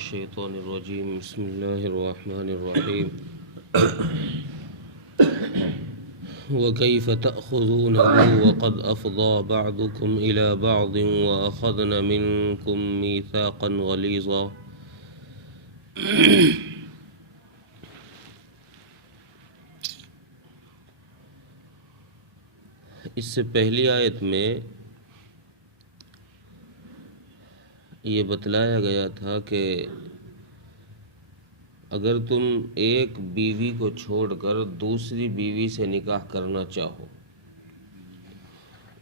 الشيطان الرجيم بسم الله الرحمن الرحيم وكيف تأخذونه وقد أفضى بعضكم إلى بعض وأخذن منكم ميثاقا غليظا۔ اس سے پہلی آیت میں یہ بتلایا گیا تھا کہ اگر تم ایک بیوی کو چھوڑ کر دوسری بیوی سے نکاح کرنا چاہو،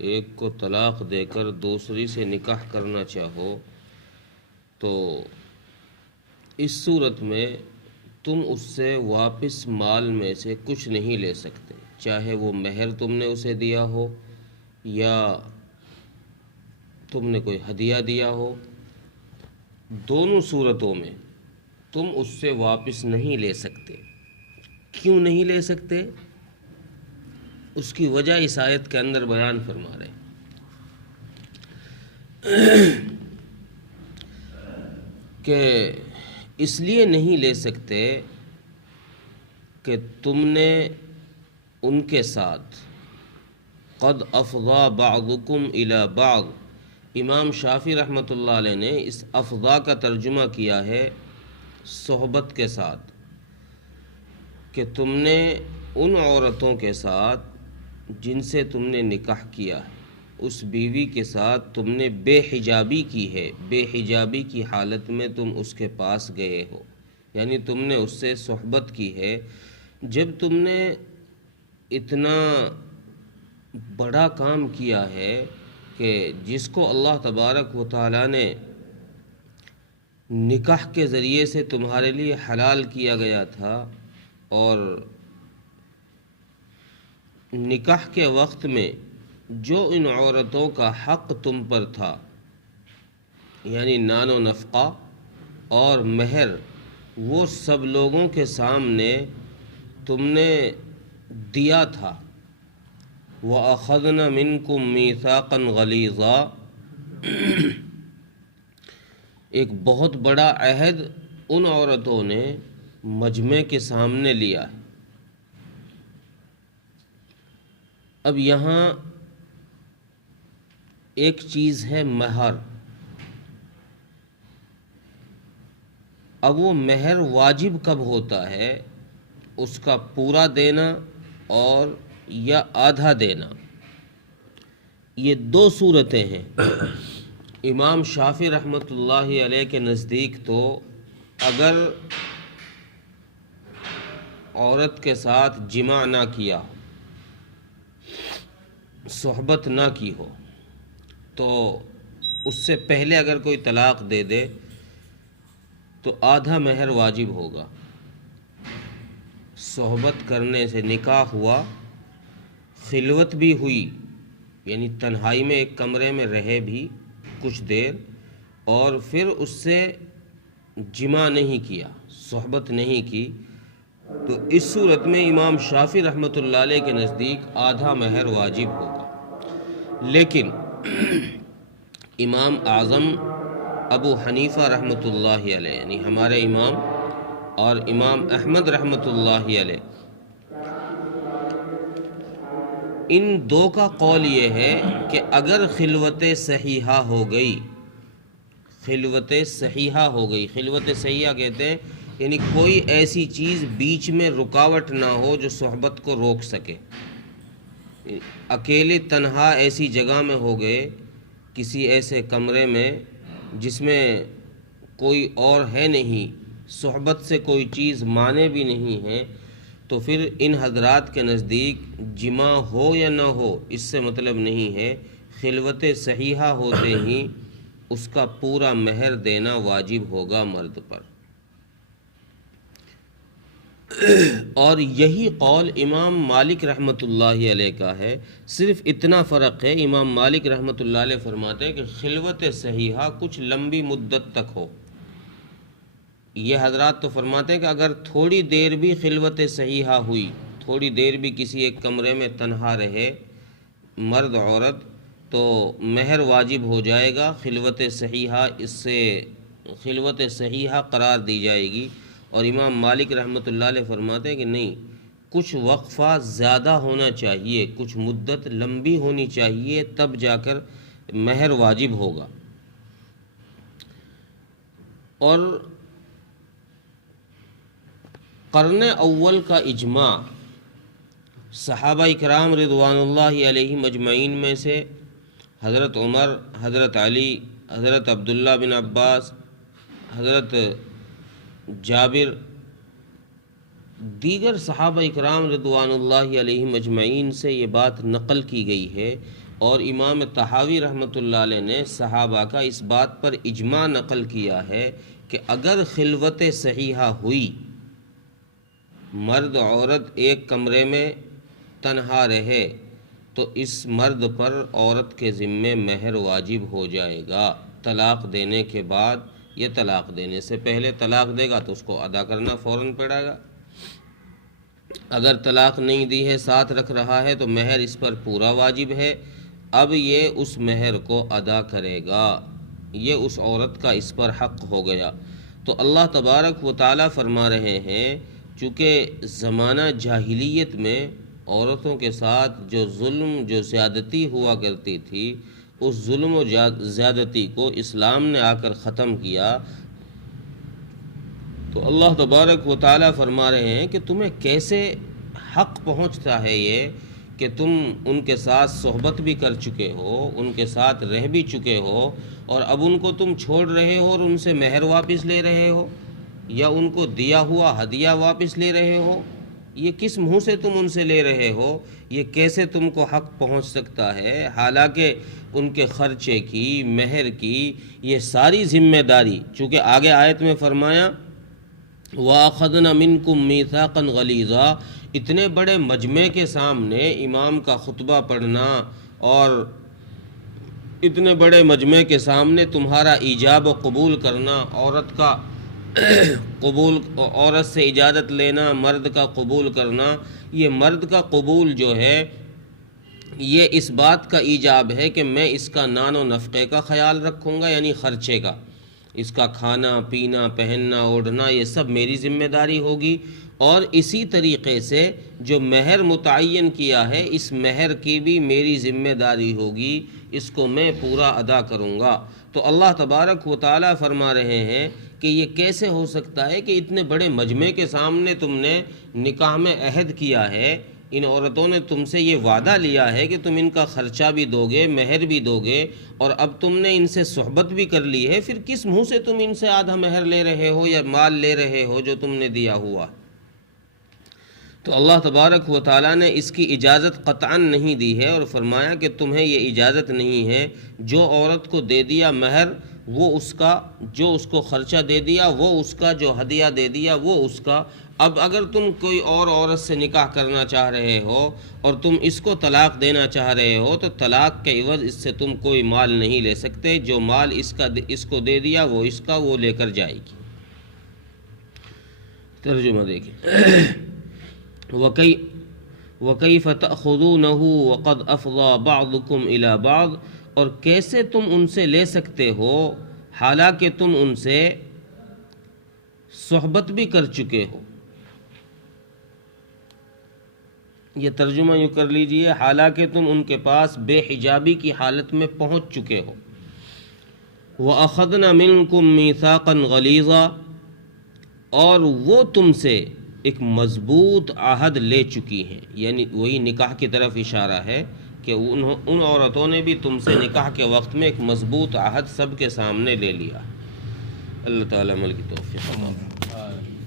ایک کو طلاق دے کر دوسری سے نکاح کرنا چاہو، تو اس صورت میں تم اس سے واپس مال میں سے کچھ نہیں لے سکتے، چاہے وہ مہر تم نے اسے دیا ہو یا تم نے کوئی ہدیہ دیا ہو، دونوں صورتوں میں تم اس سے واپس نہیں لے سکتے۔ کیوں نہیں لے سکتے؟ اس کی وجہ اس آیت کے اندر بیان فرما رہے ہیں۔ کہ اس لیے نہیں لے سکتے کہ تم نے ان کے ساتھ قد افضا بعضکم الی بعض، امام شافعی رحمۃ اللہ علیہ نے اس افضا کا ترجمہ کیا ہے صحبت کے ساتھ، کہ تم نے ان عورتوں کے ساتھ جن سے تم نے نکاح کیا ہے، اس بیوی کے ساتھ تم نے بے حجابی کی ہے، بے حجابی کی حالت میں تم اس کے پاس گئے ہو، یعنی تم نے اس سے صحبت کی ہے۔ جب تم نے اتنا بڑا کام کیا ہے کہ جس کو اللہ تبارک و تعالیٰ نے نکاح کے ذریعے سے تمہارے لیے حلال کیا گیا تھا، اور نکاح کے وقت میں جو ان عورتوں کا حق تم پر تھا، یعنی نان و نفقہ اور مہر، وہ سب لوگوں کے سامنے تم نے دیا تھا۔ وَأَخَذْنَ مِنْكُمْ مِيثَاقًا غَلِيظًا، ایک بہت بڑا عہد ان عورتوں نے مجمع کے سامنے لیا ہے۔ اب یہاں ایک چیز ہے مہر۔ اب وہ مہر واجب کب ہوتا ہے؟ اس کا پورا دینا اور یا آدھا دینا، یہ دو صورتیں ہیں۔ امام شافعی رحمۃ اللہ علیہ کے نزدیک تو اگر عورت کے ساتھ جماع نہ کیا، صحبت نہ کی ہو، تو اس سے پہلے اگر کوئی طلاق دے دے تو آدھا مہر واجب ہوگا۔ صحبت کرنے سے نکاح ہوا، خلوت بھی ہوئی، یعنی تنہائی میں ایک کمرے میں رہے بھی کچھ دیر، اور پھر اس سے جماع نہیں کیا، صحبت نہیں کی، تو اس صورت میں امام شافعی رحمۃ اللہ علیہ کے نزدیک آدھا مہر واجب ہوگا۔ لیکن امام اعظم ابو حنیفہ رحمۃ اللہ علیہ، یعنی ہمارے امام، اور امام احمد رحمۃ اللہ علیہ، ان دو کا قول یہ ہے کہ اگر خلوت صحیحہ ہو گئی، خلوت صحیحہ ہو گئی، خلوت صحیحہ کہتے ہیں یعنی کوئی ایسی چیز بیچ میں رکاوٹ نہ ہو جو صحبت کو روک سکے، اکیلے تنہا ایسی جگہ میں ہو گئے، کسی ایسے کمرے میں جس میں کوئی اور ہے نہیں، صحبت سے کوئی چیز مانے بھی نہیں ہے، تو پھر ان حضرات کے نزدیک جماع ہو یا نہ ہو اس سے مطلب نہیں ہے، خلوت صحیحہ ہوتے ہی اس کا پورا مہر دینا واجب ہوگا مرد پر۔ اور یہی قول امام مالک رحمۃ اللہ علیہ کا ہے، صرف اتنا فرق ہے، امام مالک رحمۃ اللہ علیہ فرماتے ہیں کہ خلوت صحیحہ کچھ لمبی مدت تک ہو۔ یہ حضرات تو فرماتے ہیں کہ اگر تھوڑی دیر بھی خلوت صحیحہ ہوئی، تھوڑی دیر بھی کسی ایک کمرے میں تنہا رہے مرد عورت، تو مہر واجب ہو جائے گا، خلوت صحیحہ اس سے خلوت صحیحہ قرار دی جائے گی۔ اور امام مالک رحمۃ اللہ علیہ فرماتے ہیں کہ نہیں، کچھ وقفہ زیادہ ہونا چاہیے، کچھ مدت لمبی ہونی چاہیے، تب جا کر مہر واجب ہوگا۔ اور قرن اول کا اجماع صحابہ اکرام رضوان اللہ علیہم اجمعین میں سے حضرت عمر، حضرت علی، حضرت عبداللہ بن عباس، حضرت جابر، دیگر صحابہ اکرام رضوان اللہ علیہم اجمعین سے یہ بات نقل کی گئی ہے۔ اور امام طحاوی رحمۃ اللہ علیہ نے صحابہ کا اس بات پر اجماع نقل کیا ہے کہ اگر خلوت صحیحہ ہوئی، مرد عورت ایک کمرے میں تنہا رہے، تو اس مرد پر عورت کے ذمے مہر واجب ہو جائے گا طلاق دینے کے بعد، یا طلاق دینے سے پہلے طلاق دے گا تو اس کو ادا کرنا فوراً پڑے گا۔ اگر طلاق نہیں دی ہے، ساتھ رکھ رہا ہے، تو مہر اس پر پورا واجب ہے۔ اب یہ اس مہر کو ادا کرے گا، یہ اس عورت کا اس پر حق ہو گیا۔ تو اللہ تبارک و تعالیٰ فرما رہے ہیں، چونکہ زمانہ جاہلیت میں عورتوں کے ساتھ جو ظلم، جو زیادتی ہوا کرتی تھی، اس ظلم و زیادتی کو اسلام نے آ کر ختم کیا۔ تو اللہ تبارک و تعالیٰ فرما رہے ہیں کہ تمہیں کیسے حق پہنچتا ہے یہ کہ تم ان کے ساتھ صحبت بھی کر چکے ہو، ان کے ساتھ رہ بھی چکے ہو، اور اب ان کو تم چھوڑ رہے ہو اور ان سے مہر واپس لے رہے ہو، یا ان کو دیا ہوا ہدیہ واپس لے رہے ہو۔ یہ کس منہ سے تم ان سے لے رہے ہو؟ یہ کیسے تم کو حق پہنچ سکتا ہے؟ حالانکہ ان کے خرچے کی، مہر کی یہ ساری ذمہ داری، چونکہ آگے آیت میں فرمایا وَأَخَذْنَ مِنْكُمْ مِيثَاقًا غَلِيظًا، اتنے بڑے مجمع کے سامنے امام کا خطبہ پڑھنا اور اتنے بڑے مجمع کے سامنے تمہارا ایجاب و قبول کرنا، عورت کا قبول، عورت سے اجازت لینا، مرد کا قبول کرنا، یہ مرد کا قبول جو ہے یہ اس بات کا ایجاب ہے کہ میں اس کا نان و نفقے کا خیال رکھوں گا، یعنی خرچے کا، اس کا کھانا پینا پہننا اوڑھنا یہ سب میری ذمہ داری ہوگی۔ اور اسی طریقے سے جو مہر متعین کیا ہے، اس مہر کی بھی میری ذمہ داری ہوگی، اس کو میں پورا ادا کروں گا۔ تو اللہ تبارک و تعالیٰ فرما رہے ہیں کہ یہ کیسے ہو سکتا ہے کہ اتنے بڑے مجمع کے سامنے تم نے نکاح میں عہد کیا ہے، ان عورتوں نے تم سے یہ وعدہ لیا ہے کہ تم ان کا خرچہ بھی دو گے، مہر بھی دو گے، اور اب تم نے ان سے صحبت بھی کر لی ہے، پھر کس منہ سے تم ان سے آدھا مہر لے رہے ہو یا مال لے رہے ہو جو تم نے دیا ہوا؟ تو اللہ تبارک و تعالیٰ نے اس کی اجازت قطعاً نہیں دی ہے، اور فرمایا کہ تمہیں یہ اجازت نہیں ہے، جو عورت کو دے دیا مہر وہ اس کا، جو اس کو خرچہ دے دیا وہ اس کا، جو ہدیہ دے دیا وہ اس کا۔ اب اگر تم کوئی اور عورت سے نکاح کرنا چاہ رہے ہو اور تم اس کو طلاق دینا چاہ رہے ہو، تو طلاق کے عوض اس سے تم کوئی مال نہیں لے سکتے، جو مال اس کو دے دیا وہ اس کا، وہ لے کر جائے گی۔ ترجمہ دیکھیں وَكَيْفَ تَأْخُذُونَهُ وَقَدْ أَفْضَى بَعْضُكُمْ إِلَى بَعْضٍ، اور کیسے تم ان سے لے سکتے ہو حالانکہ تم ان سے صحبت بھی کر چکے ہو۔ یہ ترجمہ یوں کر لیجئے، حالانکہ تم ان کے پاس بے حجابی کی حالت میں پہنچ چکے ہو۔ وَأَخَذْنَ مِنْكُمْ مِيثَاقًا غَلِيظًا، اور وہ تم سے ایک مضبوط عہد لے چکی ہیں، یعنی وہی نکاح کی طرف اشارہ ہے کہ ان عورتوں نے بھی تم سے نکاح کے وقت میں ایک مضبوط عہد سب کے سامنے لے لیا۔ اللہ تعالیٰ عمل کی توفیق عطا فرمائے۔